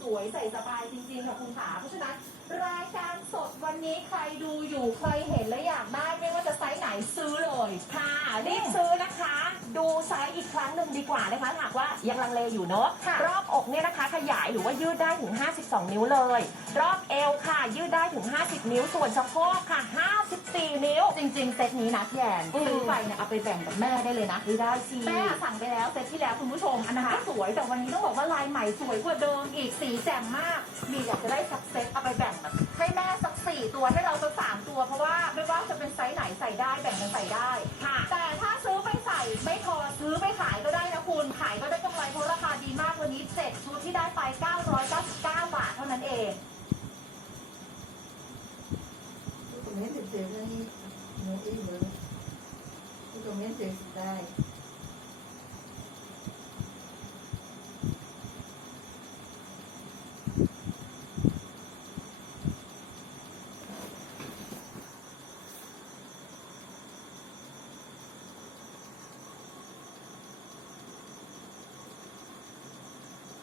สวยใส่สบายจริงๆค่ะคุณขาเพราะฉะนั้นรายการสดวันนี้ใครดูอยู่ใครเห็นและอยากได้ไม่ว่าจะไซส์ไหนซื้อเลยค่ะ ดูไซส์อีกครั้งหนึ่งดีกว่านะคะหากว่ายังลังเลอยู่เนอะค่ะรอบอกเนี่ยนะคะ ขยายหรือว่ายืดได้ถึง 52 นิ้วเลย รอบเอวค่ะ ยืดได้ถึง 50 นิ้ว ส่วนสะโพกค่ะ 54 นิ้ว จริง ๆ เซตนี้นะพี่แอนอืม ซื้อไปเนี่ยเอาไปแบ่งกับแม่ได้เลยนะ ไม่ได้สิ แม่สั่งไปแล้วเซตที่แล้วคุณผู้ชมอันนั้นก็สวยแต่วันนี้ต้องบอกว่าลายใหม่สวยกว่าเดิมอีกสีแจ่มมากมีอยากจะได้สักเซตเอาไปแบ่งแบบให้แม่สักสี่ตัวให้เราสักสามตัวเพราะว่าไม่ว่าจะเป็นไซส์ไหนใส่ได้แบ่งกันใส่ได้ ที่ได้ไป 999 บาทเท่านั้นเองผมเห็นเด็กๆนี่หนูอีเหมือนผมเห็เด็กได้